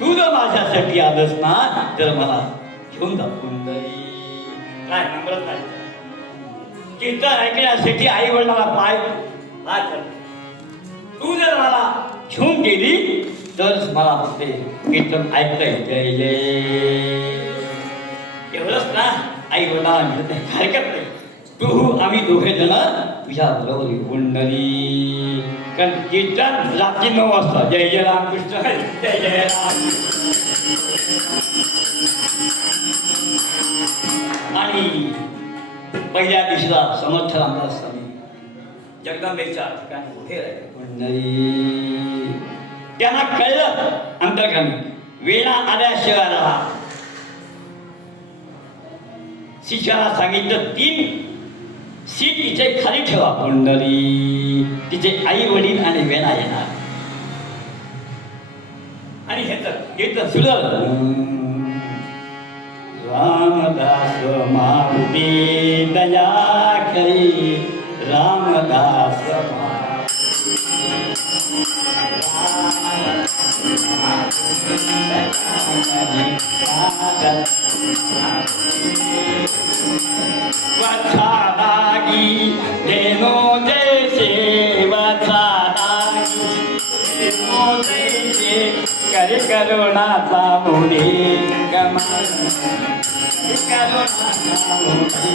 तू जर माझ्यासाठी आलंस ना तर मला घेऊन जा पुंडरी. काय नम्रत नाही कीर्तन ऐकण्यासाठी आई वडिलांना पाय तू जर मला घेऊन गेली तरच मला होते कीर्तन ऐकता येईल. जय जय एवढंच ना आई वडिलांना हरकत नाही. तू आम्ही दोघे जण तुझ्या बरोबर पुंडरी. कारण कीर्तन रात्री 9 वाजता. जय जय रामकृष्ण जय जय राम. आणि पहिल्या दिवशीला समर्थ रामदास स्वामी जगदंबेच्या ठिकाणी उभे राहिले पुंडरी. त्यांना कळलं अंतर्गामी वेळा आल्याशिवाय राहा. शिष्याला सांगितलं 3 सीट तिचे खाली ठेवा पुंडरी. तिचे आई वडील आणि वेणा येणार. आणि ह्याचं सुरू रामदास मारुती दया करी. रामदास वत्सादागी देनो जैसे वत्सादागी देनो जैसे कर करुणाचा मुने कमाल करुणाचा मुने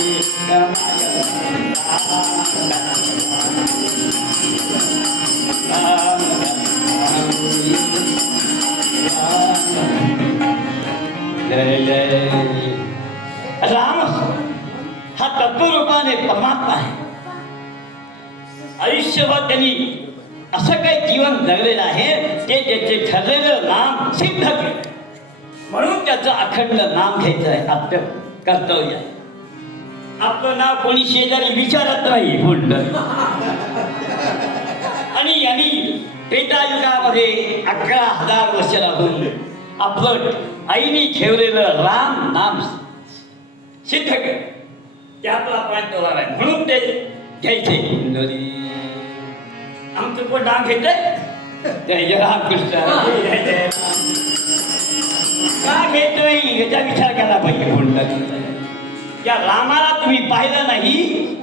जय जय राम हा तत्वरूपाने परमात्मा आहे. आयुष्यभर त्यांनी असं काही जीवन जगलेलं आहे ते त्याचे ठरलेलं नाम सिद्ध केलं. म्हणून त्याचं अखंड नाम घ्यायचं आहे आपलं कर्तव्य आहे. आपलं नाव कोणी शेजारी विचारत नाही पुंडरी. आणि यांनी त्रेतायुगामध्ये 11,000 वर्ष राहून आपलं आईने ठेवलेलं राम नाम सिद्ध केलं. त्यातला पॉईंट आहे म्हणून ते घ्यायचे पुंडरी. आमचं कोण नाम घेतंय जय जय रामकृष्ण का घेतोय याचा विचार केला पाहिजे पुंडरी. या रामाला तुम्ही पाहिलं नाही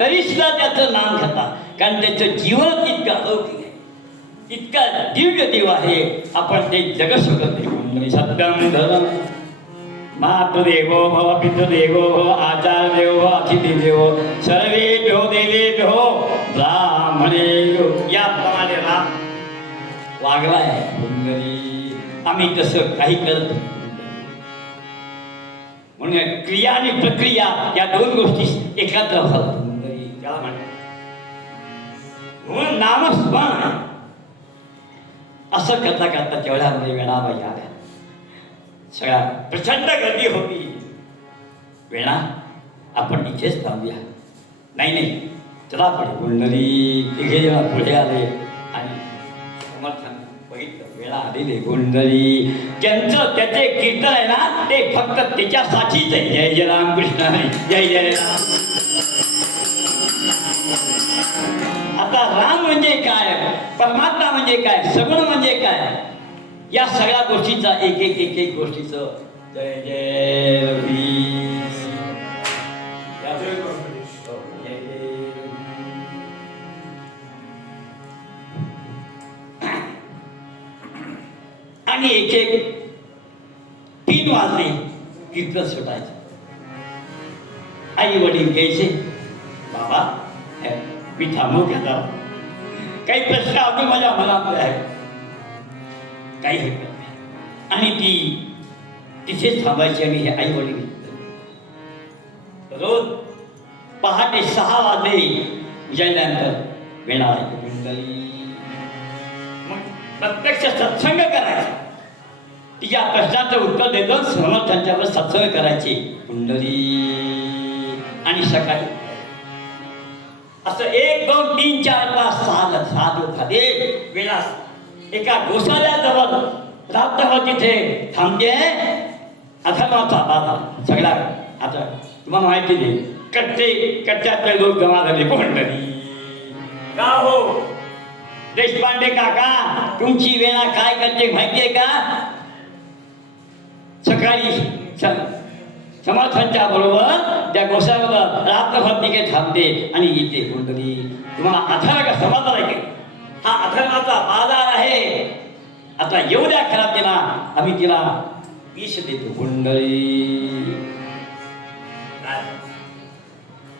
तरी सुद्धा त्याचं नाम घेता. कारण त्याचं जीवन इतकं अलौकिक आहे, इतका दिव्य देव आहे. आपण ते जग शकत नाही. सत्यम धर्म मातृदेवो भव पितृदेवो भव आचार्यदेवो भव अतिथिदेवो सर्वेभ्यो देवेभ्यो ब्राह्मणेभ्यो. याप्रमाणे राम वागला आहे पुंडरी. आम्ही तसं काही करत नाही. म्हणून क्रिया आणि प्रक्रिया या 2 गोष्टी एकत्र होतात पुंडरी. त्याला म्हणतात म्हणून नामस्मरण असं करता करता तेवढ्यामध्ये वेळाबाई आल्या. सगळ्या प्रचंड गर्दी होती. वेणा आपण इथेच थांबूया. नाही चला पुढे पुंडरी. तिघे जण पुढे आले आणि समर्थन बघितलं वेळा आलेले पुंडरी. त्याचे कीर्तन आहे ना ते फक्त त्याच्यासाठीच आहे. जय जय रामकृष्ण जय जय राम. आता राम म्हणजे काय, परमात्मा म्हणजे काय, सगुण म्हणजे काय, या सगळ्या गोष्टीचा एक गोष्टीचं जय जय रघुवीर. आणि एक 3 वाजले कीर्तन सुटायचं. आई वडील घ्यायचे. बाबा मी थांबू घेता काही प्रश्न अजून माझ्या मनात आहे. काही हरकत नाही. आणि ती तिथेच थांबायची. आणि हे आई वडील रोज पहाटे 6 वाजले गेल्यानंतर वेळा मग प्रत्यक्ष सत्संग करायचा. तिच्या प्रश्नाचं उत्तर देतो समर्थांच्यावर सत्संग करायचे पुंडरी. आणि सकाळी असं 1 2 3 4 5 6 दिवस झाले. वेळा एका गोशाल्याजवळ रात्रभर तिथे थांबते. अथर्वाचा बाबा सगळा. आता तुम्हाला माहिती नाही कट्ट्यातले लोक जमा झाले पुंडरी. का हो देशपांडे काका तुमची वेळा काय करते माहितीये का. सकाळी समर्थांच्या बरोबर त्या गोसाव्याला रात्रभर तिथे थांबते आणि येते कुंडली. तुम्हाला अथर्व का समजला की हा अथर्वाचा बाजार आहे. आता एवढ्या खराब तिला आम्ही तिला विष देतो कुंडली.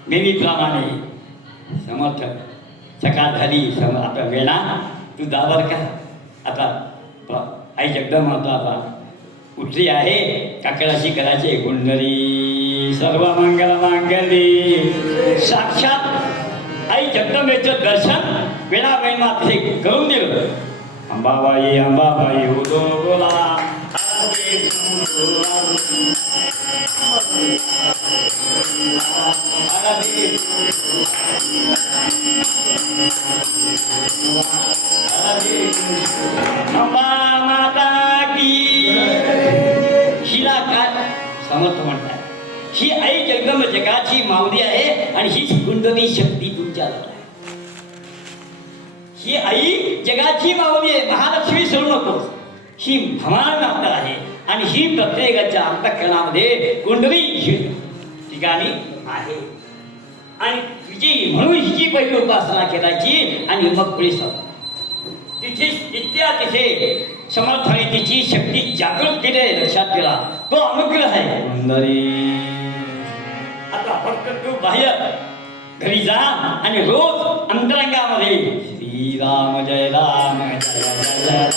नेहमीप्रमाणे समर्थ सकाळ झाली. आता वेळा तू जावर का आता आई जगदंबा आता उठली आहे. काकडाशी करायचे कुंडली. सर्व मंगल मांगली. साक्षात आई जगदंबेचं दर्शन वेळा वेळा ते करून दिलं. अंबाबाई अंबाबाई उदो बोला अंबा माता की. हिला काय समर्थ म्हणतात. ही आई जगदंब जगाची माऊली आहे आणि हीच कुंडली शक्ती तुमच्या आहे. ही आई जगाची माऊली आहे. महालक्ष्मी सोडू नको. ही भवान माता आहे आणि ही प्रत्येकाच्या अंतःकरणामध्ये कुंडली ठिकाणी आहे. आणि तुझी म्हणून हिची पहिली उपासना करायची आणि मग पुढे तिथे तिथे समर्थाने तिची शक्ती जागृत केली आहे. लक्षात केला तो अनुग्रह आहे कुंडली. आता फक्त तू बाहेर घरी जा आणि रोज अंतरंगामध्ये श्रीराम जय राम जय जय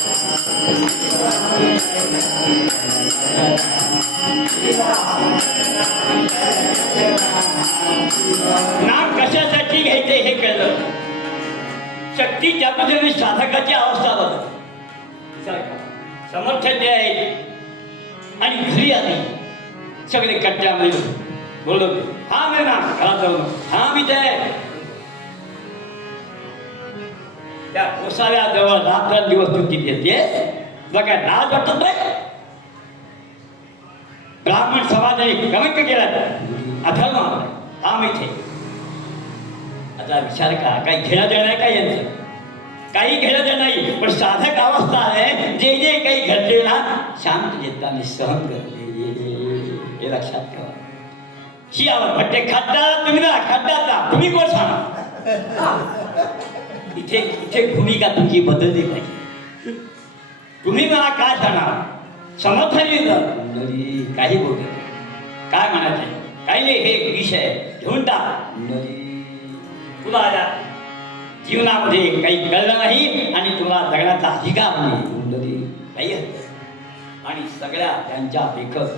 नाम कशासाठी घ्यायचे हे कळलं. शक्ती जागृती साधकाची अवस्था बघ. समर्थ जे आहेत आणि घरी आली सगळे कट्ट्यामध्ये बोलत हा मी ना घरात जाऊन हा मी त्या गोसाव्याजवळ रात्रंदिवस तू तिथे येतेस. बघा लाज वाटत नाही. ब्राह्मण समाजाने कलंक केला. अथर्व थांब इथे. आता विचार का काही घेणं देणं आहे का यांचं. काही घेणं देणं नाही. पण साधक अवस्था आहे. जे जे काही घडले ना शांत घेताना सहन करते. हे लक्षात ठेवा. ही आवड भट्टे खड्डा तुम्ही ना खड्डाचा तुम्ही कोण सांगा. इथे इथे भूमिका तुमची बदलली पाहिजे. तुम्ही मला काय सांगणार. समर्थन काही बोलत काय म्हणायचं काही नाही. हे विषय घेऊन टाक. तुला जीवनामध्ये काही कळलं नाही आणि तुला जगण्याचा अधिकार नाही काही. आणि सगळ्या त्यांच्या देखत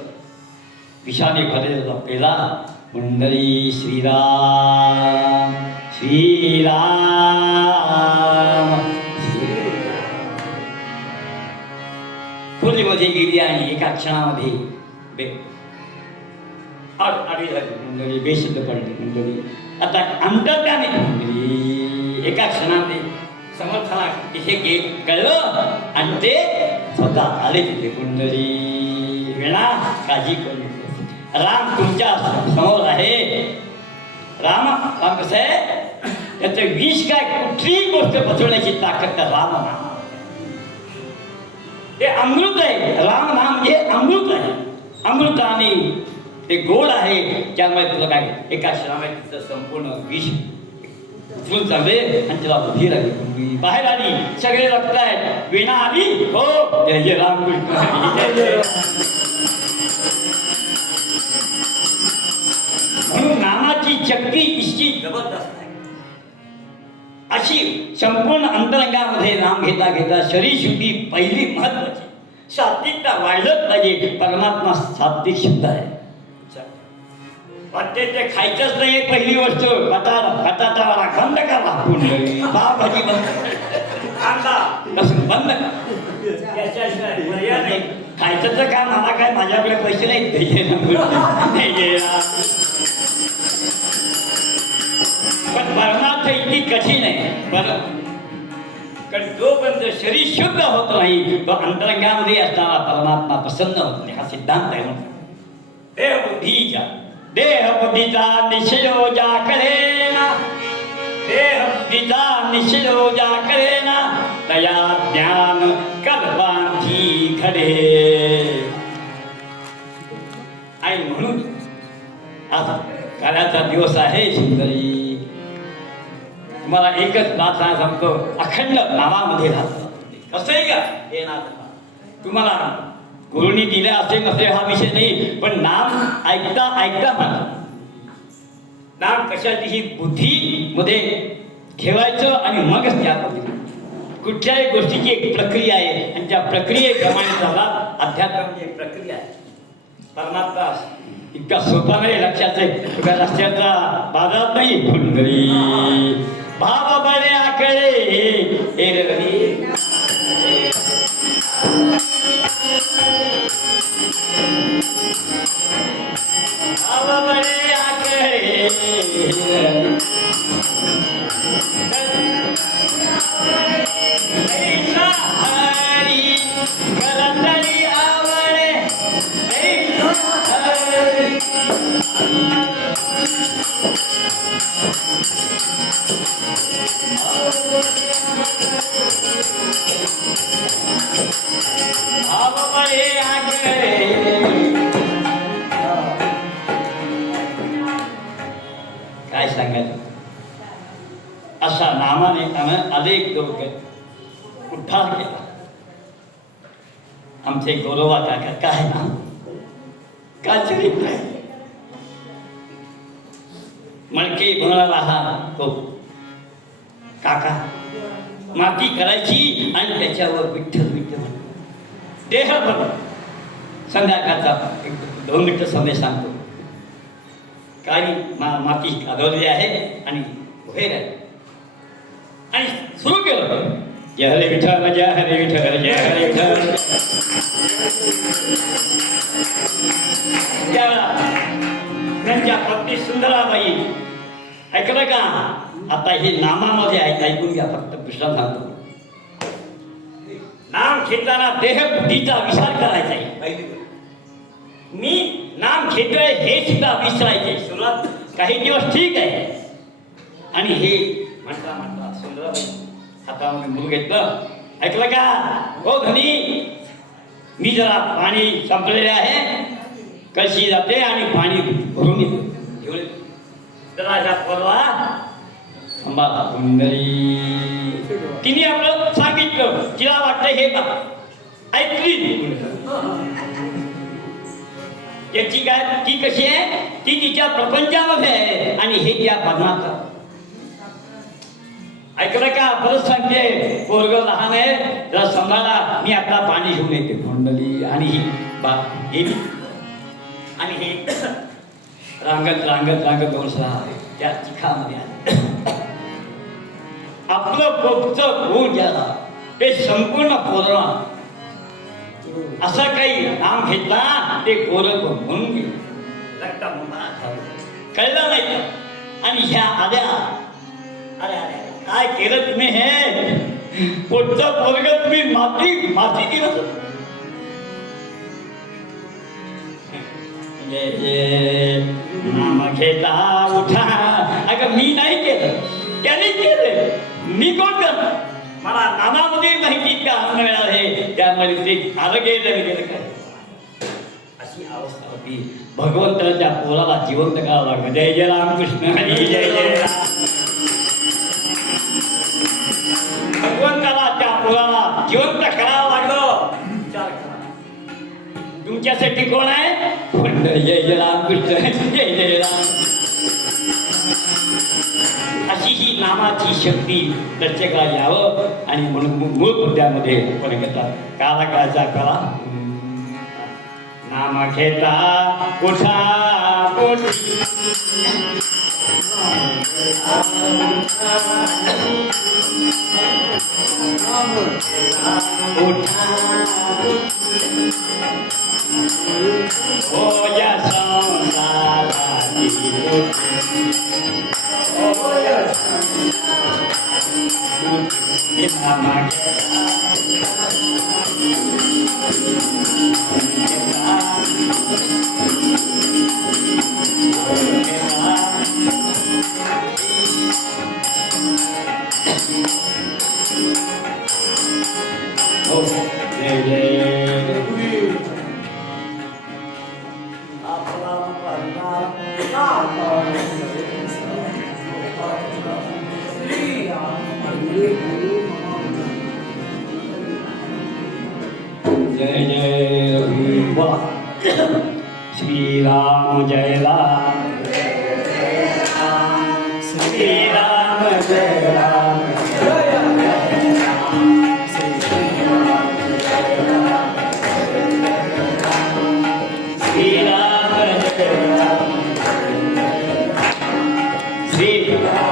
विषाने भरलेला पेला कुंडली. श्रीराम श्रीराम खोलीमध्ये गेली आणि एका क्षणामध्ये कुंडली बेशुद्ध पडली कुंडली. आता अंतर्गाने कुंडली एका क्षणामध्ये समर्थना तिथे कळलं आणि ते स्वतः आले तिथे कुंडली. वेळा काळजी करू. राम तुमच्या समोर आहे. राम कसं आहे त्याचं विष काय कुठलीही गोष्ट बसवण्याची ताकद तर राम नाम. ते अमृत आहे. राम नाम म्हणजे अमृत आहे. अमृत आणि ते गोड आहे. त्यामुळे तुला काय एका क्षणामध्ये तिचं संपूर्ण विष उचलून चालले आणि तिला बुद्धी लागली. बाहेर आली. सगळे रक्त आहेत. वीणा आली. हो जय जय राम कृष्ण. म्हणून नामाची शक्ती इतकी जबरदस्त आहे. अशी संपूर्ण अंतरंगामध्ये नाम घेता घेता शरीर शुद्धी पहिली महत्वाची. सात्विकता वाढलंच पाहिजे. परमात्मा सात्विक शुद्ध आहे. वाटते ते खायचंच नाही पहिली वस्तू. बटाटा वाला बंद करा. पावभाजी बंद कांदा लसूण बंद करा. खायचं तर काय मला काय माझ्याकडे पैसे नाहीत. पण परमार्थ इतकी कठीण आहे. कारण जोपर्यंत शरीर शुद्ध होत नाही तो अंतरंगामध्ये असणारा परमात्मा प्रसन्न होत नाही. हा सिद्धांत आहे. देह बुद्धीचा निश्चयो ज्या करेना. देह बुद्धीचा निश्चयो ज्या करेना तया ज्ञान कर्मांची घडे. आणि म्हणून आज काल्याचा दिवस आहे सुंदरी. तुम्हाला एकच नाथ सांगतो, अखंड नामामध्ये राहतं. कसंही का हे नाथ तुम्हाला गुरुनी दिले असे नसे हा विषय नाही, पण नाम ऐकता ऐकता म्हणा. नाम कशाचीही बुद्धी मध्ये ठेवायचं आणि मगच त्या पद्धतीने कुठल्याही गोष्टीची एक प्रक्रिया आहे आणि त्या प्रक्रियेप्रमाणे चाला. अध्यात्म म्हणजे एक प्रक्रिया आहे. परमात्मा इतका सोपा नाही लक्षात आहे. रस्त्याचा बाजारात नाही. कुंडली भाव बरे आकडे भाव बरे आकडे करतरी आवडे काय सांगायचं. अशा नामाने अनेक लोक उद्धार केला. आमचे गौरवा काका काय नाम काय चरित्र आहे. मणके बनवणारा हा तो काका माती करायची आणि त्याच्यावर विठ्ठल विठ्ठल देह बघ. संध्याकाळचा 2 मिनिटं समय सांगतो. काही माती काढवली आहे आणि उभे आहे आणि सुरू केलं. जय हरे विठ्ठल जय हरे विठ्ठल जय हरे विठ्ठल. त्यांच्या पत्नी सुंदराबाई ऐकलं का. आता हे नामामध्ये ऐकून घ्या. फक्त कृष्ण सांगतो, नाम घेताना देह बुद्धीचा विचार करायचा आहे. मी नाम घेतोय हे सुद्धा विसरायचे. सुरुवात काही दिवस ठीक आहे आणि हे म्हणता म्हणता सुंदराबाई हातामध्ये मूल घेतलं. ऐकलं का हो धनी, मी जरा पाणी संपलेले आहे. कळशी जाते आणि पाणी भरून येतो. जरा परवा अंबाला सुंदरी. तिने आपलं सांगितलं. तिला वाटलं हे का ऐकली. त्याची काय ती कशी आहे. ती तिच्या प्रपंचामध्ये आहे आणि हे त्या परमात्मा. ऐकलं का परत सांगते. पोरग लहान आहे जरा सांभाळा. मी आता पाणी घेऊन येते. कुंडली आणि ही आणि हे रांगत रांगत रांगत वर्षा त्या चिखामध्ये आले. आपलं पोपचं भूल ज्याला ते संपूर्ण पोरवा. असं काही नाम घेतला ते पोरग म्हणून गेलं. कळलं नाही का. आणि ह्या आल्या अरे अरे काय केलं तुम्ही. हे पोटचं पोरग तुम्ही माती माती केलं. नाम घेता उठा. अगं मी नाही केलं, त्यानेच केलं. मी कोण करणार. मला नामामध्ये माहिती का मिळाले. त्यामुळे ते आलं गेलं काय अशी अवस्था होती. भगवंताला त्या पोराला जिवंत करावं लागलं. जय जय रामकृष्ण हरी जय जय राम. भगवंताला त्या पोराला जिवंत करावं लागलं. विचार करा तुमच्यासाठी कोण आहे. जय जय रामकृष्ण जय जय राम. अशी ही नामाची शक्ती प्रत्येकाला यावं आणि म्हणून मूळ मुद्द्यामध्ये पण घेतात. काला काळचा कला नाम घेता उठा पोटी. ओ या संसाराची ओ या जय जय बोला. श्रीराम जय राम, श्रीराम जय राम, श्रीराम जय राम, श्रीराम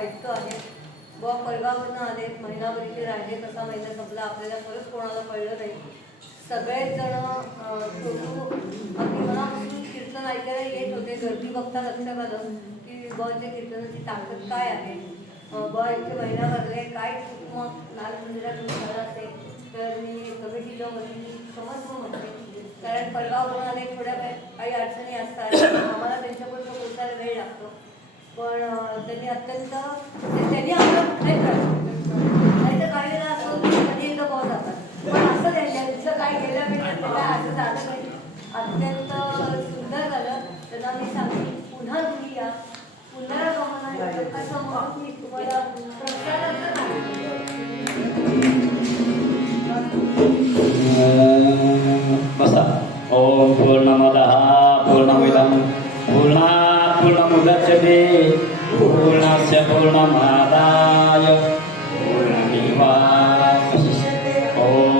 ऐकतो आहे व परगावरनं आले, महिनाभरीचे राहिले, कसा महिना संपला आपल्याला खरंच कोणाला कळलं नाही. सगळेच जण अगदी मनापासून कीर्तन ऐकायला येत होते. गर्दी बघता लक्षात आलं की बच्या कीर्तनाची ताकद काय आहे. इथे महिना भरले काय मग लाल मंदिरात झालं असेल तर मी कमिटीच्या वतीने समज म्हणते, कारण परगावरून आले थोड्या काही अडचणी असतात, आम्हाला त्यांच्यापर्यंत पोहोचायला वेळ लागतो. पण त्यांनी अत्यंत त्यांनी आम्हाला नाही कळलं, नाही तर काही वेळा असं कधी एकदा पाहत जातात, पण असं त्यांचं काय केलं मी त्याला असं झालं नाही. अत्यंत सुंदर झालं. त्यांना मी सांगते पुन्हा तुम्ही या, पुनरागमन असं म्हणून मी तुम्हाला बसा. ओम पूर्णमदः पूर्णमिदं पूर्णात् पूर्णमुदच्यते पूर्णस्य पूर्णमादाय पूर्णमेवावशिष्यते. ओम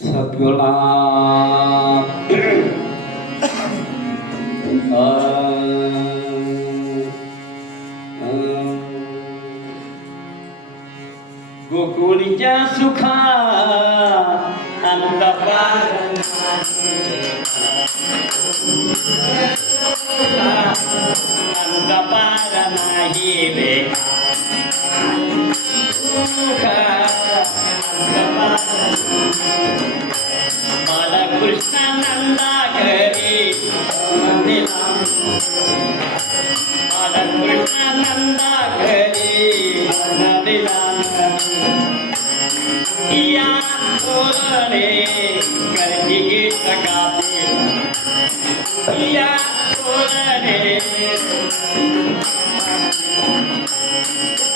सद्गुणा गोकुळीच्या सुखा अंतपार अंतपार नाही रे सुख मला कृष्णानंदा घरी मला कृष्णानंदा घरी या तोरणे कधी गीत गाते या तोरणे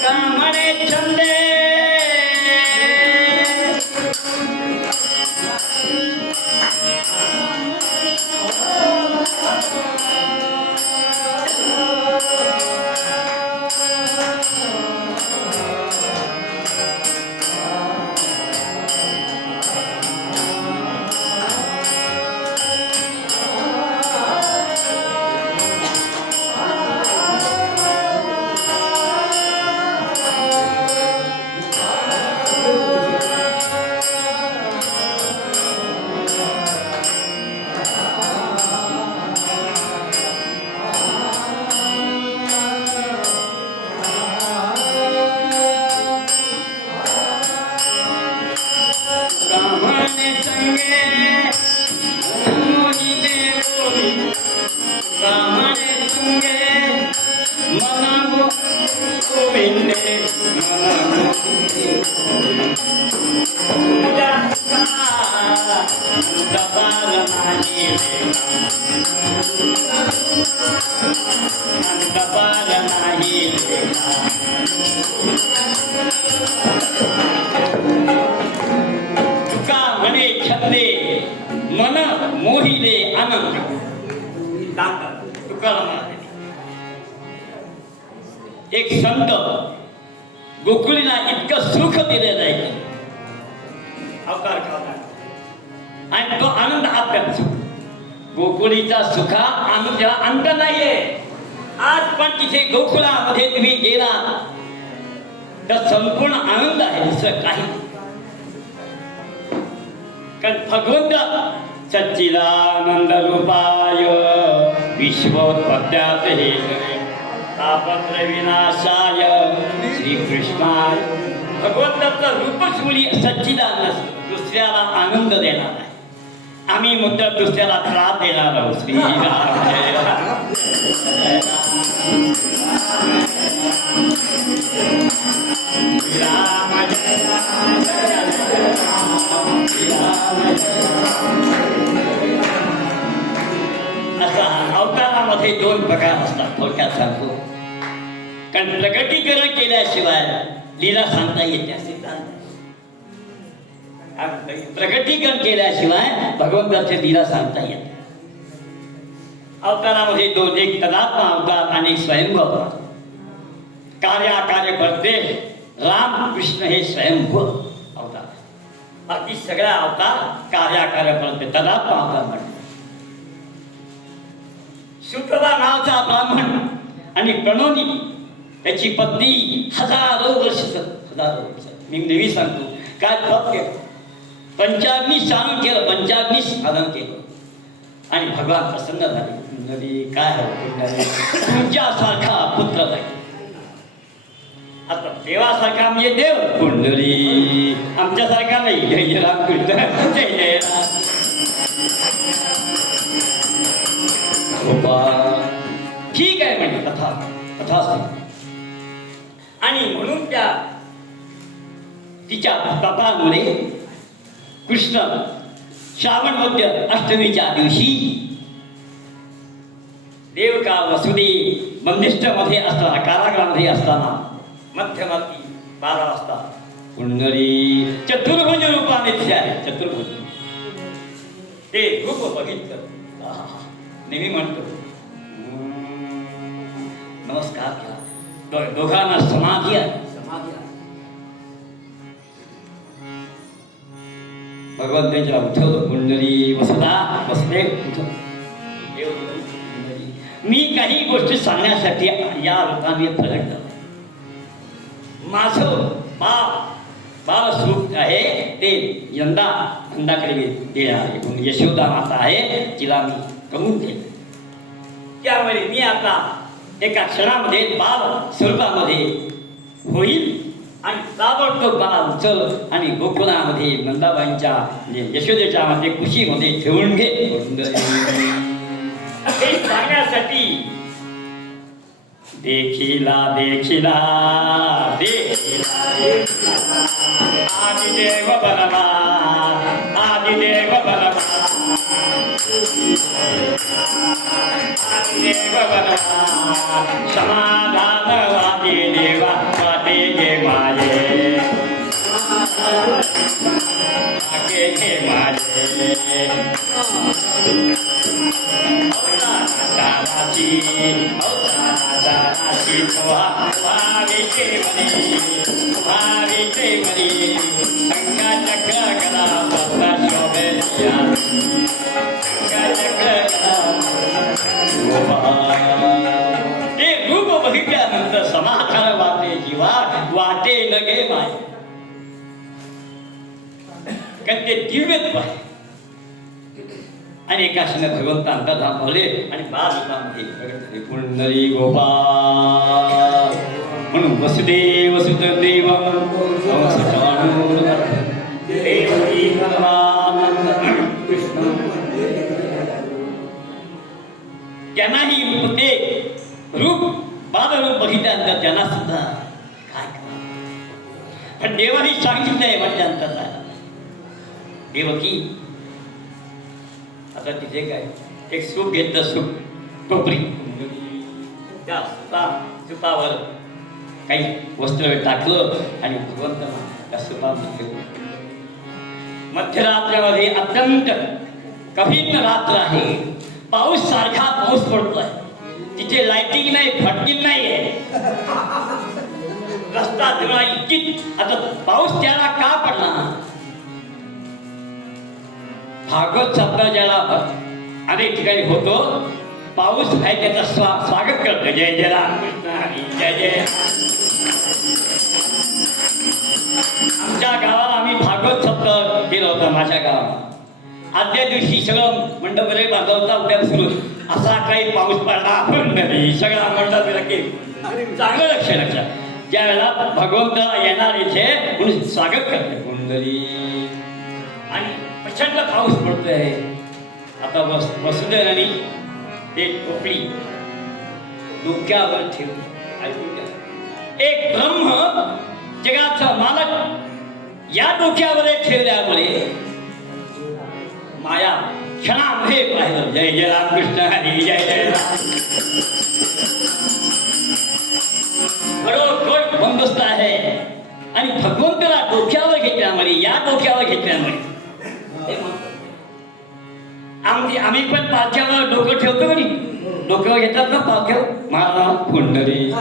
कामणे छंदे मन मोहिले आनंद तुकाराम एक संत गोकुळीला इतकं सुख दिलेलं आहे अवतार आणि तो आनंद आपल्यात गोकुळीचा सुखा आनंदाला अंत नाहीये. आज पण तिथे गोकुळामध्ये तुम्ही गेला तर संपूर्ण आनंद आहे दुसरं काही. कारण भगवंत सच्चिदानंद रूपाय विश्वोत्पत्त्यात हेतवे तापत्र विनाशाय श्रीकृष्णाय. भगवंताचं रूपच मुली सच्चिदानंद दुसऱ्याला आनंद देणार आहे. आम्ही मुद्दा दुसऱ्याला त्रास देणार आहोत. श्रीराम जय राम. राम जय राम जय असा अवतारामध्ये दोन प्रकार असतात. थोडक्यात सांगतो कारण प्रगटीकरण केल्याशिवाय लीला सांगता येते असे प्रगटीकरण केल्याशिवाय भगवंताचे लीला सांगता येते. अवतारामध्ये दोन, एक तदात्मा अवतार आणि स्वयंभू अवतार. कार्याकार्य करते राम कृष्ण हे स्वयंभू अवतार. बाकी सगळ्या अवतार कार्याकार्य करते तदात्मा अवतार म्हणते. शुक्रवा नावाचा ब्राह्मण आणि प्रणोनी त्याची पत्नी हजारो वर्ष मी नेहमी सांगतो काय तप केलं, पंचाग्नी स्नान केलं, पंचाग्नी साधन केलं आणि भगवान प्रसन्न झाले. कुंडली काय तुमच्यासारखा पुत्र जाईल. आता देवासारखा म्हणजे देव कुंडली, आमच्यासारखा नाही. जय राम कृष्ण जय जय राम. ठीक आहे म्हणजे कथा कथा. आणि म्हणून त्या तिच्या तपामुळे कृष्ण श्रावण मध्य अष्टमीच्या दिवशी देवका वसुदेव बंदिष्टमध्ये असताना कारागृहामध्ये असताना मध्यवर्ती 12 वाजता कुंडली चतुर्भुज रूपाने आहे. चतुर्भुज ते रूप बघितलं नेहमी म्हणतो नमस्कार केला. दोघांना समाधी आहे. समाधी आहे. भगवंताच्या उठवलं पुंडरी वसुधा वसुदेव उठव. देव पुंडरी. मी काही गोष्टी सांगण्यासाठी या रूपाने प्रगट झालो. माझं बाळ स्वरूप आहे ते यंदाकडे देणार आहे. यशोदा माता आहे तिला मी कमवून देईल. त्यामुळे मी आता एका क्षणामध्ये बाल स्वरूपामध्ये होईल आणि ताबडतोब बाळा उचल आणि गोकुळामध्ये नंदाबाईंच्या यशोदेच्या मध्ये कुशीमध्ये ठेवून घे. हे सांगण्यासाठी देखिला देखिला आदिदेव बलवा आदिदेव बलवा आदिदेव बलवा समाधानवादी देवा वाटे गे माये आगे गे माये ते रूप बघितल्यानंतर समाधान वाटे जीवा वाटे लगे माय. कारण ते दिव्यत्व आहे. आणि एका क्षणात भगवंत अंतर्धान पावले आणि बालरूपामध्ये पुंडरी गोपाल म्हणून वसुदेव सुतदेव त्यांनाही ते रूप बालरूप बघितल्यानंतर त्यांना सुद्धा काय करा. पण देवानी सांगितलंय म्हटल्यानंतर देवकी आता तिथे काय एक सूप घेतलं. सूप टोपरी त्या सुपावर काही वस्त्र टाकलं आणि भगवंत त्या सुपामध्ये मध्यरात्रामध्ये अत्यंत कठीण रात्र आहे. पाऊस सारखा पाऊस पडतोय. तिथे लाइटिंग नाही फटकिन नाही आहे. रस्ता धुळा इतकी. आता पाऊस त्याला का पडला. भागवत सप्ताह ज्याला अनेक ठिकाणी होतो. पाऊस आहे त्याचं स्वागत करतो. जय जय राम कृष्ण हरी जय जय. आमच्या गावाला आम्ही भागवत सप्ताह केलं होतं. माझ्या गावात आदल्या दिवशी सगळं मंडप वगैरे बांधला होता. उद्या सुरू असा काही पाऊस पडला आपण नाही. सगळा मंडप की चांगलं लक्षात. ज्या वेळेला भगवंत येणार इथे म्हणून स्वागत करते कुंडली आणि प्रचंड पाऊस पडतोय. आता वसुदेवानी ते टोपली डोक्यावर ठेवली. एक ब्रह्म जगाचा मालक या डोक्यावर ठेवल्यामुळे माया क्षणामध्ये पाहिलं. जय जय रामकृष्ण हरी जय जय राम. बरोबर बंदोबस्त आहे. आणि भगवंताला डोक्यावर घेतल्यामुळे या डोक्यावर घेतल्यामुळे आम्ही पण पालख्यावर डोकं ठेवतो म्हणे. डोक्यावर घेतात ना पालख्यावर महाराज पुंडरी.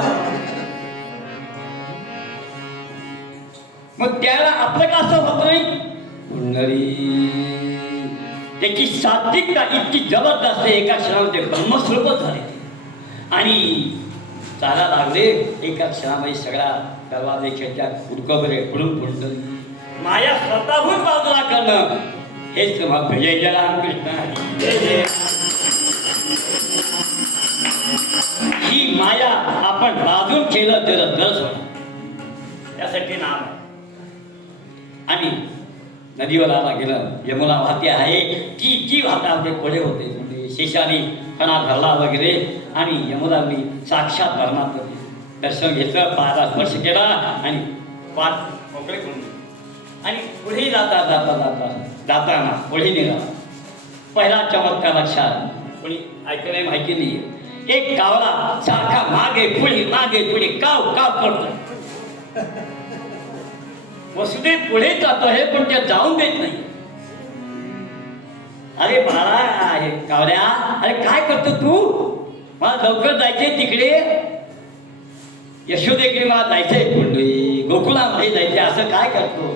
मग त्याला आपलं का असं होत नाही. पुंडरी त्याची सात्विकता इतकी जबरदस्त आहे. एका क्षणामध्ये ब्रह्मस्वरूपच झाले आणि चाला लागले. एका क्षणामध्ये सगळा दरवाजे खेळच्या उडकबरे पुढून पुंडली. माया स्वतःहून बाजूला करणं हेच महत्व. जय जय रामकृष्ण जय जय. ही माया आपण बाजून केलं तर दरच होणार. त्यासाठी नाम आहे. आणि नदीवर आला गेलं. यमुना वाहते आहे. ती वाहता पुढे होते. म्हणजे शेषाने फणा धरला वगैरे आणि यमुनाने साक्षात परमात्मा दर्शन घेतलं. पायाला स्पर्श केला आणि पाठ मोकळे करून आणि पुढे जाताना पुढे निघाला. पहिला चमत्कार लक्षात कोणी ऐकलं माहिती नाही. एक कावळा सारखा मागे पुढे काव करतो. वसुदेव पुढे जातो आहे पण त्या जाऊन देत नाही. अरे बाळा आहे कावड्या, अरे काय करतो तू. मला लवकर जायचंय तिकडे. यशोदेकडे मला जायचंय. पुंडली गोकुळामध्ये जायचंय. असं काय करतो.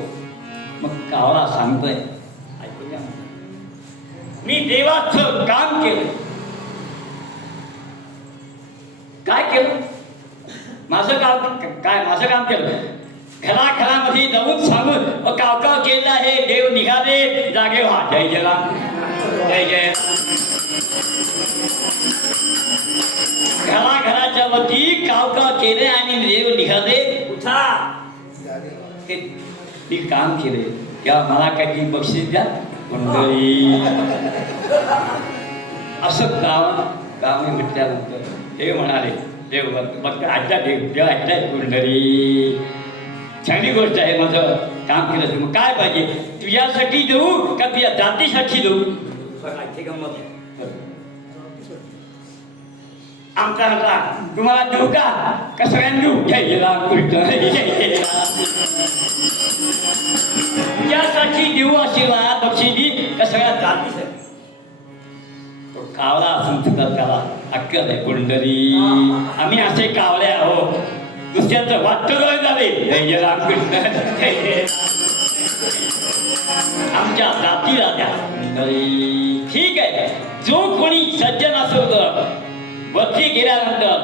मग कावळा सांगतोय मी देवाचं काम केलं. काय केलं? माझं काम केलं. घराघरामध्ये जाऊन सांगून काव केलं आहे, देव निघाले जागे व्हा. जय जय राम, जय जय. घराघराच्या वरती काव केले आणि देव निघाले उठा. मी काम केले तेव्हा मला काही बक्षीस द्या मंडळी. असं काम म्हटल्यानंतर देव म्हणाले, देव फक्त आजच्या देव ऐकताय कुंडली. चांगली गोष्ट आहे, माझं काम केलं तर मग काय पाहिजे? तुझ्यासाठी देऊ का तुझ्या जातीसाठी देऊ? गंमत आमचा होता, तुम्हाला देऊ का सगळ्यांना देऊ? जय राम कृष्ण, जय राम. तुझ्यासाठी देऊ आशीर्वाद बक्षिसी का सगळ्या जातीसाठी? तो कावळा असून सुद्धा त्याला अक्कल आहे कुंडली. आम्ही असे कावळे आहोत, दुसऱ्याचं वाटतं झाले. जय रामकृष्ण, जय. आमच्या जातीला द्या कुंडली. ठीक आहे, जो कोणी सज्जन असेल वरती गेल्यानंतर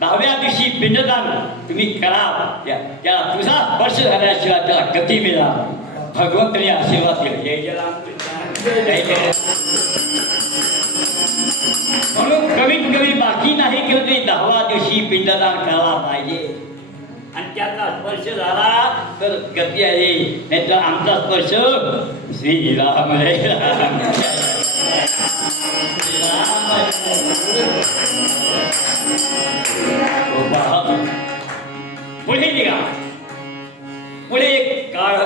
10व्या दिवशी पिंडदान तुम्ही करा. त्या तुझा स्पर्श झाल्याशिवाय त्याला गती मिळा. भगवंताने आशीर्वाद दिले. जय जय रामकृष्ण, जय जय. म्हणून कमी बाकी नाही केलं तरी 10व्या दिवशी पिंडदान करायला पाहिजे. आणि त्याचा स्पर्श झाला तर गती आहे, नाही तर आमचा स्पर्श श्रीराम जय राम. पुढे निघा. पुढे काढ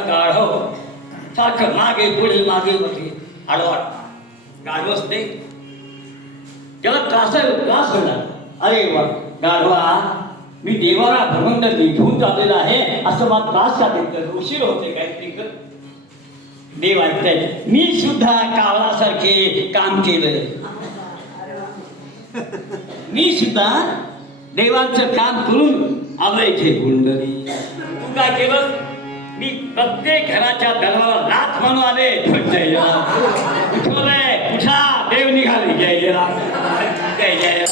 सारखं मागे पुढे आडवा गाढव असते त्याला त्रास होणार. अरे वा गाढवा, मी देवाला भगवंत निघून चाललेला आहे असं मला त्रास का देत? उशीर होते काहीतरी कर. देव ऐकताय, मी सुद्धा कावळासारखे काम केलं. मी सुद्धा देवाचं काम करून आलोय इथे कुंडली. तू काय केलं? मी प्रत्येक घराच्या दरवाजाला लाथ म्हणून आले. जय उठवलंय, उठा, देव निघाले. जय जय राम, जय जय.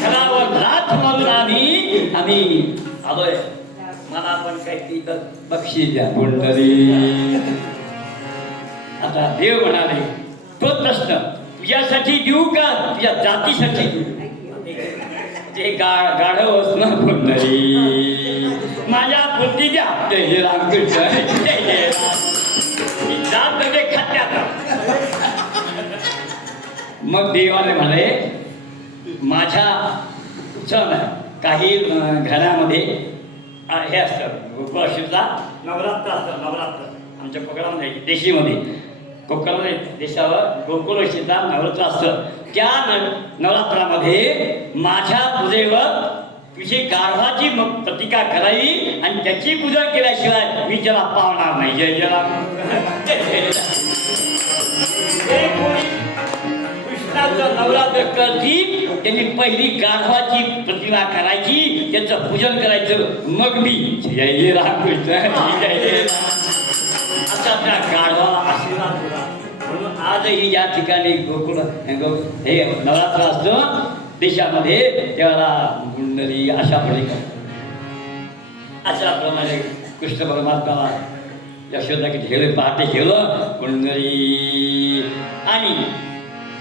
घरावर लाथ म्हणून आम्ही आलोय. मला पण काही बक्षीस द्या कुंडली. आता देव म्हणाले, तो प्रश्न तुझ्यासाठी देऊ का तुझ्या जातीसाठी देऊ? ते गाढव असणार कुंडली. माझ्या बुद्धी द्या. जय जय रामकृष्ण, जय जय राम. जात ते खात्यात. मग देवाने म्हणाले, माझ्या सण काही घरामध्ये हे असतं, गोकुळाशीला नवरात्र असतं. नवरात्र आमच्या कोकणामध्ये, देशीमध्ये, कोकणामध्ये देशावर गोकुळाशीला नवरात्र असतं. त्या नवरात्रामध्ये माझ्या पूजेवर तुझी गाढवाची प्रतिका करावी आणि त्याची पूजा केल्याशिवाय मी त्याला पावणार नाही. जय जय राम. कृष्णाचं नवरात्र करतील त्यांनी पहिली गाढवाची प्रतिमा करायची, त्याचं पूजन करायचं, मग मी जय जय राम कृष्ण, जय जय राम असा त्या गाढवाला आशीर्वाद दिला. म्हणून आजही या ठिकाणी गोकुळ हे नवरात्र असतं देशामध्ये, त्याला कुंडली अशाप्रमाणे करतात. अशाप्रमाणे कृष्ण परमात्माला यशोदा घेलं, पहाटे घेलं कुंडली. आणि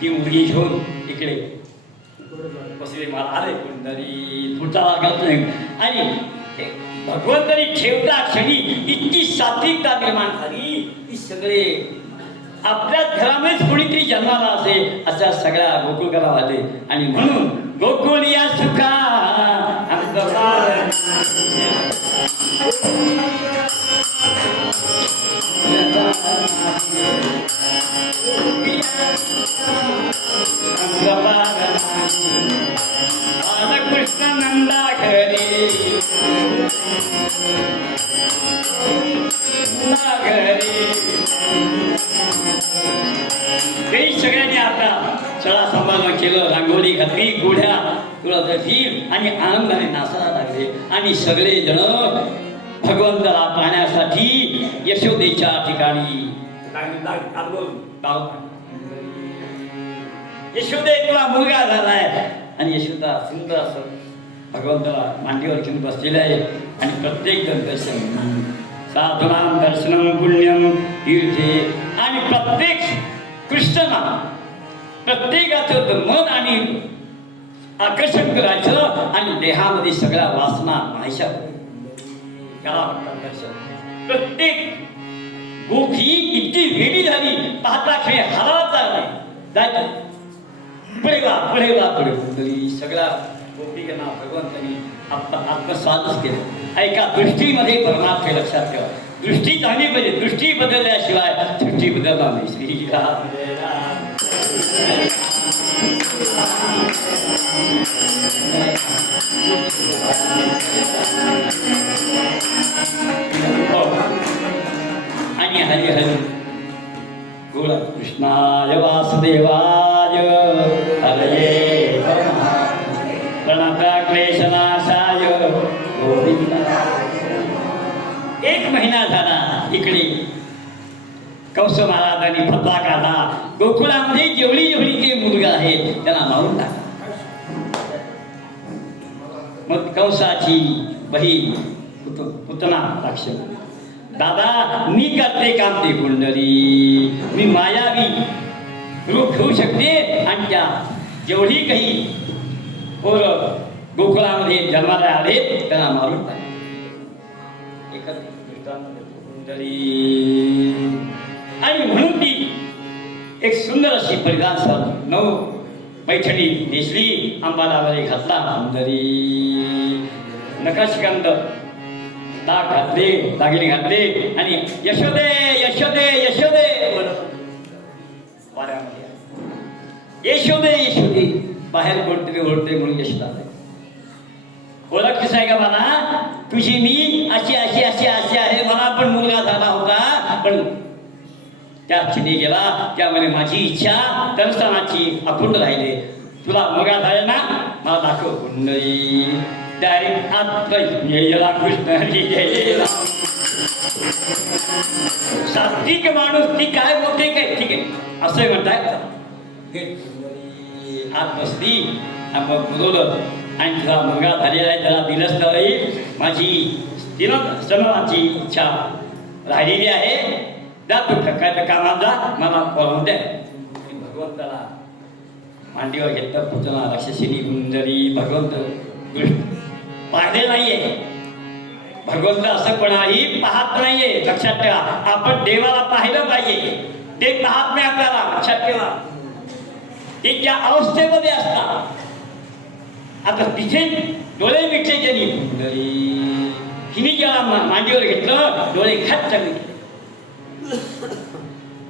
ती मुलगी घेऊन इकडे बसले. मला आले कुंडली, फुटा लागत नाही. आणि भगवंतानी ठेवता क्षणी इतकी सात्विकता निर्माण झाली की सगळे आपल्याच घरामध्येच कोणीतरी जन्माला असे अशा सगळ्या गोकुळकरा आले. आणि म्हणून गोकुळ या सुखा कृष्ण नंदा घरी काही सगळ्यांनी आता सळा सांभाळणं केलं, रांगोळी घातली, गुढ्या तुळशी आणि आनंदाने नाचायला लागले. आणि सगळे जण भगवंताला पाहण्यासाठी यशोदेच्या ठिकाणी यशोदे तुला मुलगा झालाय आणि यशोदा सुंदर असं भगवंताला मांडीवर घेऊन बसलेले आहे आणि प्रत्येक जण दर्शन साधुनाम दर्शनम पुण्यम तीर्थे आणि प्रत्येक कृष्णना प्रत्येकाचं मन आणि आकर्षण करायचं आणि देहामध्ये सगळ्या वासना नाहीशा त्याला म्हणतात दर्शन. प्रत्येक गोपी इतकी वेडी झाली पाहता खेळ हरायचा नाही जायचं पुढे वा तरी सगळ्या गोपीकांना भगवंतांनी आत्मसातच केलं. एका दृष्टीमध्ये परमार्थ लक्षात ठेवा. दृष्टी चांगली पाहिजे. दृष्टी बदलल्याशिवाय सृष्टी बदलणार नाही. श्रीराम आणि हरी हरी गोळा कृष्णाय वासुदेवाय हरये प्रणता क्लेशनाशाय गोविंद. एक महिना झाला इकडे कंस महाराजांनी फतवा काढला गोकुळामध्ये जेवढी जे मुलगा आहे त्यांना मारून टाका. मग कंसाची बहीण पुतना राक्षस दादा मी करते काम ते कुंडली मी मायावी रूप घेऊ शकते आणि त्या जेवढी काही पोरं गोकुळामध्ये जन्माला आले त्यांना मारून टाकले. आणि म्हणून ती एक सुंदर अशी परिधान साधून नऊ पैठणी नेसली अंबालामध्ये घातला सुंदरी नकाशकांत दाग घातले दागिने घातले आणि यशोदे यशोदे यशोदे वाऱ्यामध्ये यशोदे यशोदे बाहेर कोणतरी ओढते म्हणून यशोदा ओळख कसं आहे का मला तुझी मी अशी अशी अशी अशी आहे. मला पण मुलगा झाला होता पण त्या चिनी गेला त्यामध्ये माझी इच्छा दर्शनाची अखंड राहिले. तुला मुलगा झाला ना मला दाखव कुंडली डायरेक्ट आत्ता कृष्ण सात्विक माणूस ती काय बोलते काय ठीक आहे असं म्हणताय. आत बसली आपण बोलवलं आणि तुझा मुलगा झालेला आहे त्याला दिलंच नाही. माझी स्तनाची इच्छा राहिलेली आहे. जा तू काय कामात जा मला बोलावून द्या. भगवंताला मांडीवर घेतलं पुतना राक्षसिनी गुंजरी भगवंत पाहिले नाहीये. भगवंत असं कोणाही पाहत नाहीये लक्षात ठेवा. आपण देवाला पाहिलं पाहिजे. ते पाहत नाही आपल्याला लक्षात ठेवा. ते त्या अवस्थेमध्ये असतात. आता तिथे डोळे मिटले त्यांनी हिने ज्याला मांडीवर घेतलं डोळे खच्च मिटले.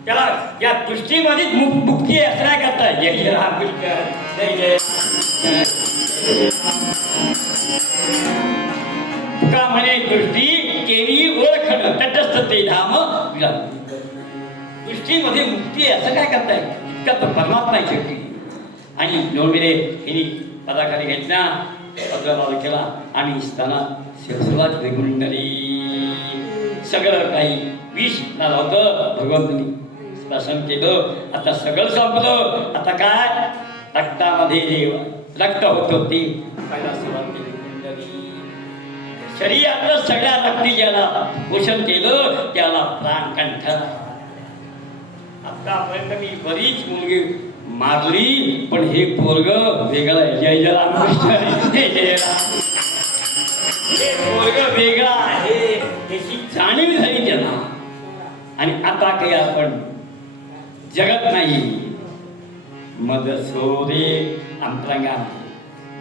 त्याला या दृष्टीमध्येच मुक्ती असल्या करता जय जय रामकृष्ण जय जय का म्हणे दृष्टी केली ओळखणं तटस्थ ते धाम दृष्टीमध्ये मुक्ती आहे असं काय करताय इतका तर परमात्मा शेवटी. आणि नवमिरे हिने पदाखाली घेतला पत्राला केला आणि असताना सुरुवात कुंडली सगळं काही विष झालं होतं भगवंतांनी स्पर्शन केलं. आता सगळं संपलं. आता काय रक्तामध्ये जे रक्त होतं ते पहिला सुरुवात केली कुंडली. शरीरातलं सगळ्या रक्ती ज्याला पोषण केलं त्याला प्राण कंठ. आतापर्यंत मी बरीच मुलगी मारली पण हे पोरग वेगळं आहे. जय जय रामकृष्ण जय जय राम. हे पोरग वेगळं आहे त्याची जाणीव झाली त्यांना. आणि आता काही आपण जगत नाही. मद सोरे अंतरंगा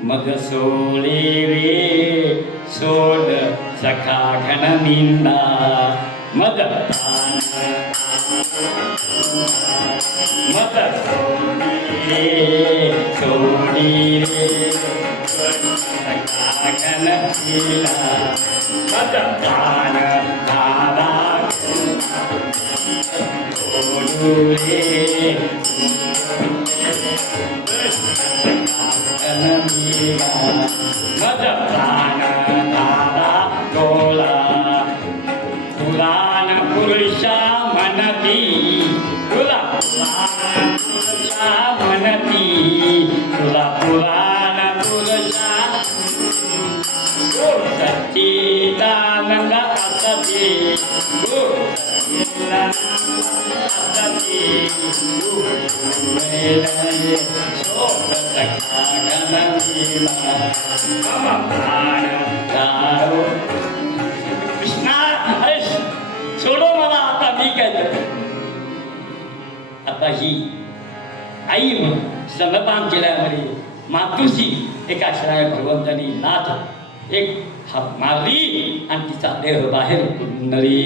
मद सोळे रे सोड सखा घन निंदा मद मद सोडी रे सखा घन निंदा मद दान दादा रे मद प्राण दादा डोला पुराण पुरुषा मनती मारी तुला पुरुषा म्हणती तुला पुराण पुरुषा सच्चिदानंद असते कृष्णा अरे सोडो मला आता मी काय करतो आता ही आई म्हणून स्तनपान केल्यामुळे मातुशी एका क्षणाला भगवंतानी नाथ एक हात मारली आणि तिचा देह बाहेर कुंडली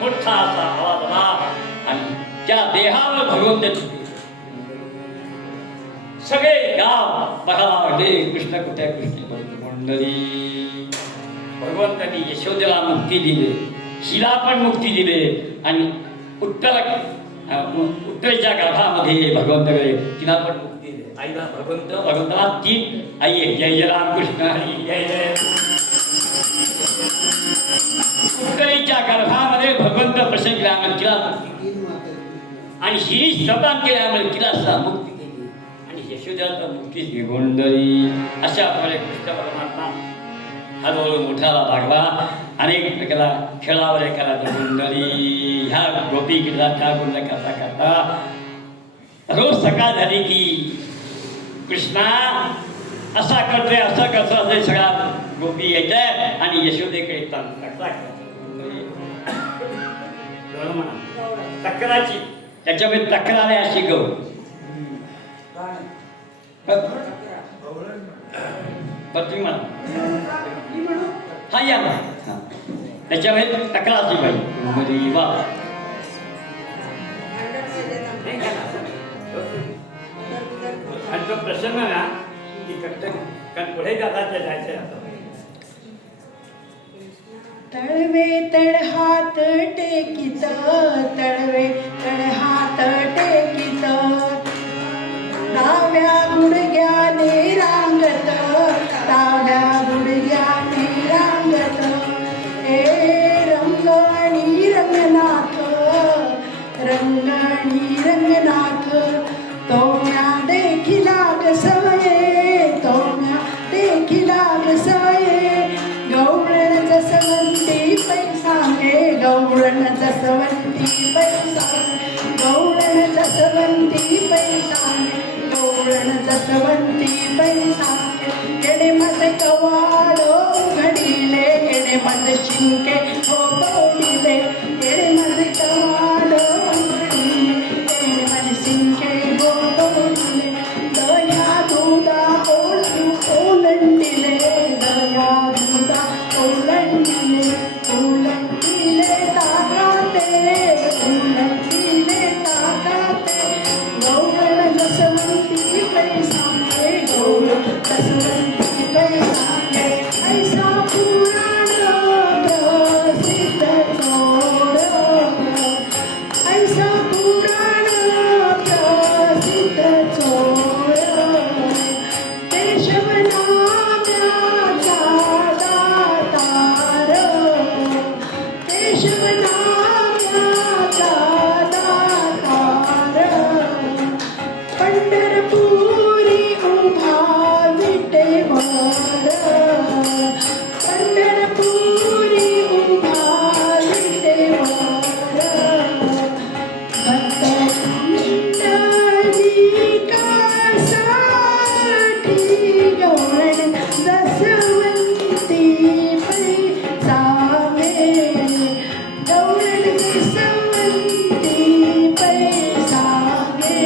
मोठा असा आवाज आला आणि त्या देहावर भगवंत सगळे गाव बघायला लागले कृष्ण कुठे कृष्ण कुंडली भगवंतांनी यशोदेला मुक्ती दिली हिला पण मुक्ती दिली आणि उत्तरेच्या गर्भामध्ये भगवंताकडे तिला पण मुक्ती दिली आईला भगवंताला ती आई जय जय रामकृष्ण हरी जय जय उत्तरेच्या गर्भामध्ये भगवंत प्रसन्न केल्यामुळे तिला मुक्ती आणि हिने स्तनपान केल्यामुळे तिला सुद्धा मुक्ती केली आणि यशोदेला मुक्ती गोंडली अशा प्रकारे कृष्ण परमात्मा हळूहळू मोठाला लागला अनेक प्रकारा खेळावर एखादा गोंधळी ह्या गोपी किल्ला त्या गोंध करता करता रोज सकाळ झाली की कृष्णा असा करतोय असं करतो असं सगळा गोपी येत आणि यशोदेकडे तक्राची त्याच्यामध्ये तक्रार आहे अशी गौ तुम्ही म्हणा हा या ना त्याच्यामध्ये तक्रारची पाहिजे वा आणि तो प्रसन्न ना की कारण पुढे जातात जायचं तळवे तळहात टेकित तळवे तळहात टेकित डाव्या गुडघ्याने रांगत डाव्या गुडघ्याने रांगत हे रंगणी रंगनाथ रंगणी रंगनाथ तोम्या देखिला गसये तोम्या देखिला गसये गौरण जसवंती पैसांगे गौरण जसवंती पैसांगे गौरण जसवंती पैसांगे गौरण जसवंती पैसांगे केडे मत कवाडो घडीले केडे मत शिंके हो तोडिले केडे मत कवाडो घडीले केडे मत शिंके हो तोडिले दया दूधा ओलंडिले दया दूधा ओलंडिले ओलंडिले ताकाते ओलंडिले ताकाते गौरण जसवंती पैसांगे गौरण जसवंती पैसांगे ऐसा पुराण प्रसिद्ध चोर ऐसा पुराण प्रसिद्ध चोर केशव नाम्याचा दातार केशव नाम्याचा दातार पंढरपुरी उभा विटेवर पंढरपुरी उभा विटेवर भक्तमंडळी गौरण जसवंती पैसांगे गौरण जसवंती पैसांगे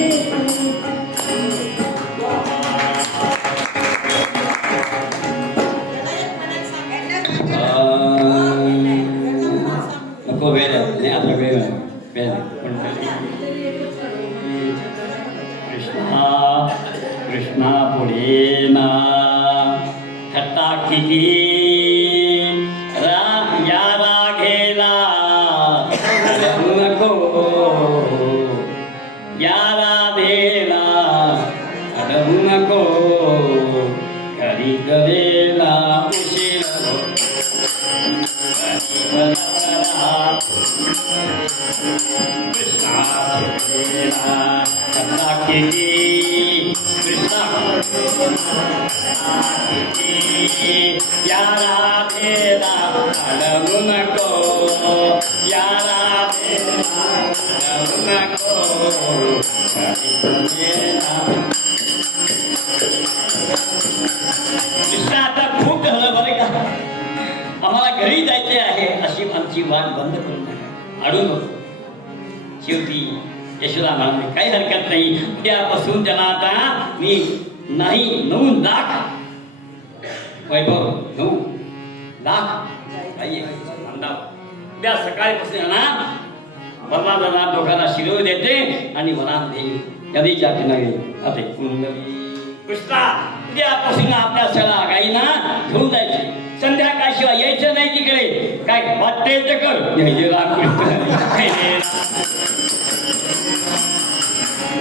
नको वेळ नाही आपला वेळ वेळ कृष्णा कृष्णा पुढे ना थट्टा किती राम या राघेला नको या राधेला अडवू नको घरी करेला उशीर कृष्णा कथा केली कृष्णा या राधेला अडवू नको या राधेला अडवू नको कृष्णा आता खूप झालं बरं का आम्हाला घरी जायचे आहे अशी आमची वाट बंद करून नका अडू नको शेवटी यशोदा म्हणाले काही हरकत नाही उद्यापासून त्याला आता मी नाही 9 लाख वैभव 9 लाख काही उद्या सकाळपासून ना परमात्मा दोघांना शिरव देते आणि वनामध्ये नदीच्या किनारी आता कुंडली कृष्णा उद्यापासून आपल्या सगळ्या गाईना घेऊन जायचे संध्याकाळशिवाय यायचं नाही तिकडे काय वाटते ते कर जय रामकृष्ण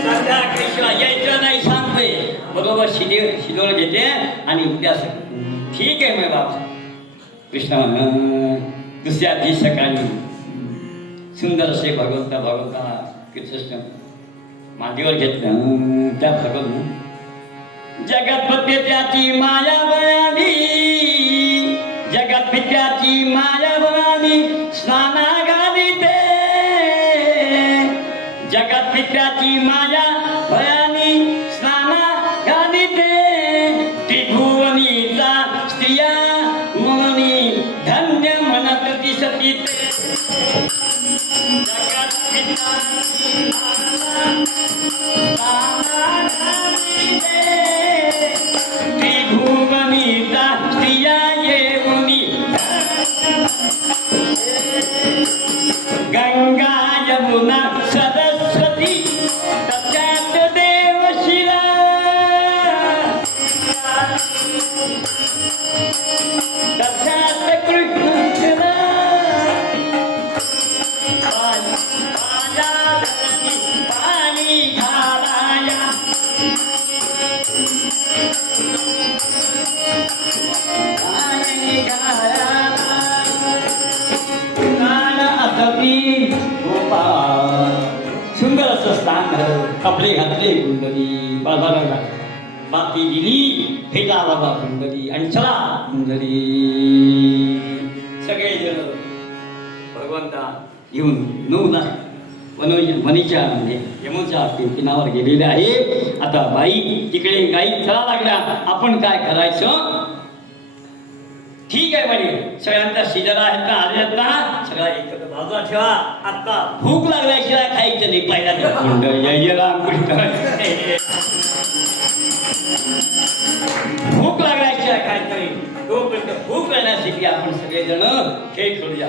संध्याकाळशिवाय यायचं नाही सांगते बरोबर शिदोळ घेते आणि उद्या ठीक आहे मग बाबा कृष्ण दुसऱ्या दिवशी सकाळी सुंदर असे भगवंता कृष्ण मांडीवर घेतलं त्या भगवंत जगतपती त्याची माया बळाली जगतपित्याची माया बळाली स्नाना घालिते जगतपित्याची माया बळाली स्नाना घालिते त्रिभुवनीचा स्त्रिया म्हणून धन्य म्हणत ती सतीते जगतपित्याची त्रिभुवनीता स्त्रिया येऊनी गंगा यमुना सरस्वती तस्यात देवशिला तस्यात कृष्ण पाणी घालाया पाणी घालाया सुंदर असं स्थान कपडे घातले कुंडली बाजाराला बाकी दिली फेटा बाबा कुंडली आणि चला कुंडली सगळे जण भगवंता येऊन 9 लाख वनीच्या म्हणजे यमुच्या किनावर गेलेले आहे आता बाई तिकडे गाई चला लागल्या आपण काय करायचं ठीक आहे म्हणे सगळ्यांचा शिजरा आहेत ना आले आहेत ना सगळा एकत्र बाजूला ठेवा आता भूक लागल्याशिवाय खायचं नाही पहिला जय रामकृष्ण भूक लागल्याशिवाय खायचं नाही तोपर्यंत भूक लागण्यासाठी आपण सगळेजण खेळ खेळूया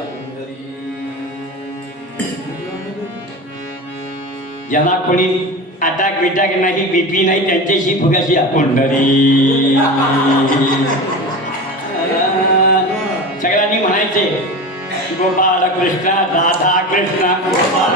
ज्यांना कोणी अटॅक बिटॅक नाही बीपी नाही त्यांच्याशी फुगाशी आपण सगळ्यांनी म्हणायचे गोपाळ कृष्ण राधा कृष्ण गोपाळ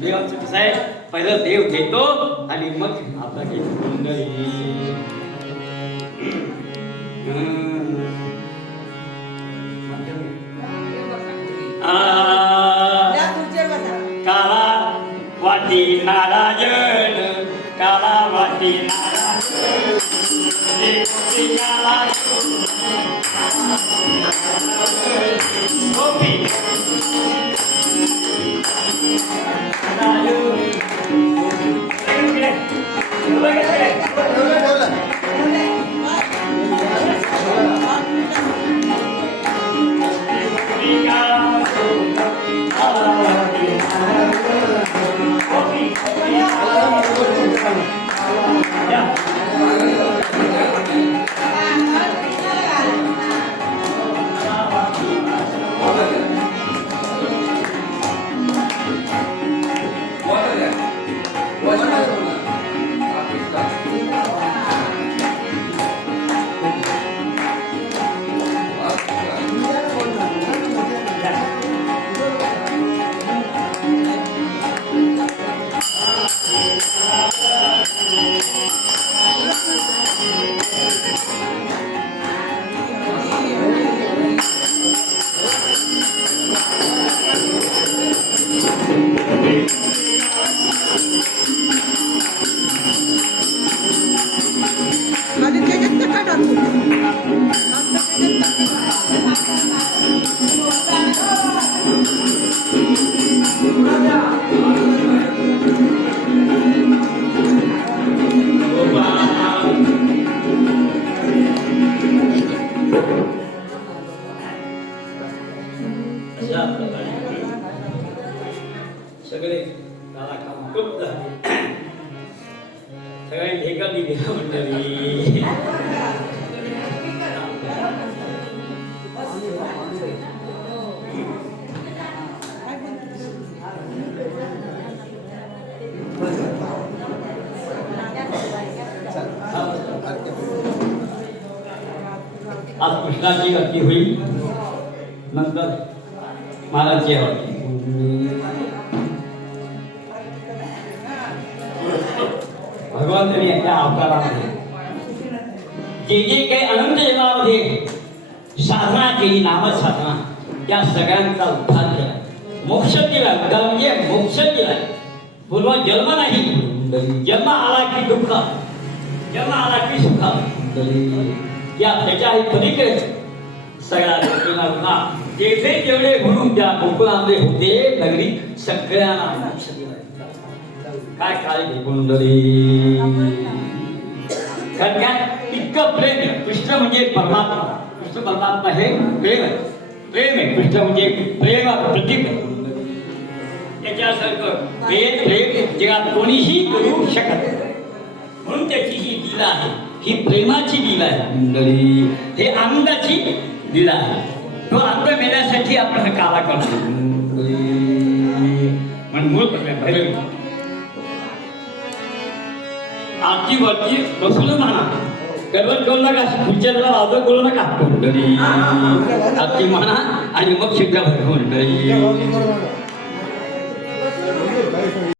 देवाचं कसं आहे, पहिलं देव घेतो आणि मग आपला घेतो मंडळी. काला वाटी नारायण, काला वाटी नारायण, गोपी अशा प्रकारे सगळे त्याला काम झाले. सगळ्यांनी एका दिली मंडळी. आज कृष्णाची आरती होईल, नंतर महाराजची आरती. भगवंतांनी या अवतारामध्ये जे जे काही अनंत जन्मामध्ये साधना केली, नामसाधना, त्या सगळ्यांचा उद्धार केला, मोक्ष दिला. उद्धार म्हणजे मोक्ष दिला. पूर्व जन्म नाही, जन्म आला की दुःख, जन्म आला की सुख. या त्याच्या पलीकडे सगळ्या गोकुळांना जेथे जेवढे म्हणून त्या गोकुळामध्ये होते नगरीत सगळ्यांना मोक्ष दिला. काय काय कुंडली कारण काय इतकं प्रेम. कृष्ण म्हणजे परमात्मा, कृष्ण परमात्मा हे प्रेम आहे. प्रेम आहे कृष्ण म्हणजे प्रेम प्रतीक आहे. त्याच्यासारखं प्रेम प्रेम जगात कोणीही करू शकत नाही. म्हणून त्याची ही लीला आहे, ही प्रेमाची लीला आहे कुंडली. हे आनंदाची लीला आहे. तो आनंद मिळण्यासाठी आपण हा काला करतो. म्हणून मूळ प्रकार भैरवी आरती वरती बसलं म्हणा, गडबड करू नका, खुर्च्याला वाजव करू नका. कुंडली आरती म्हणा आणि मग शिक्का भर कुंडली.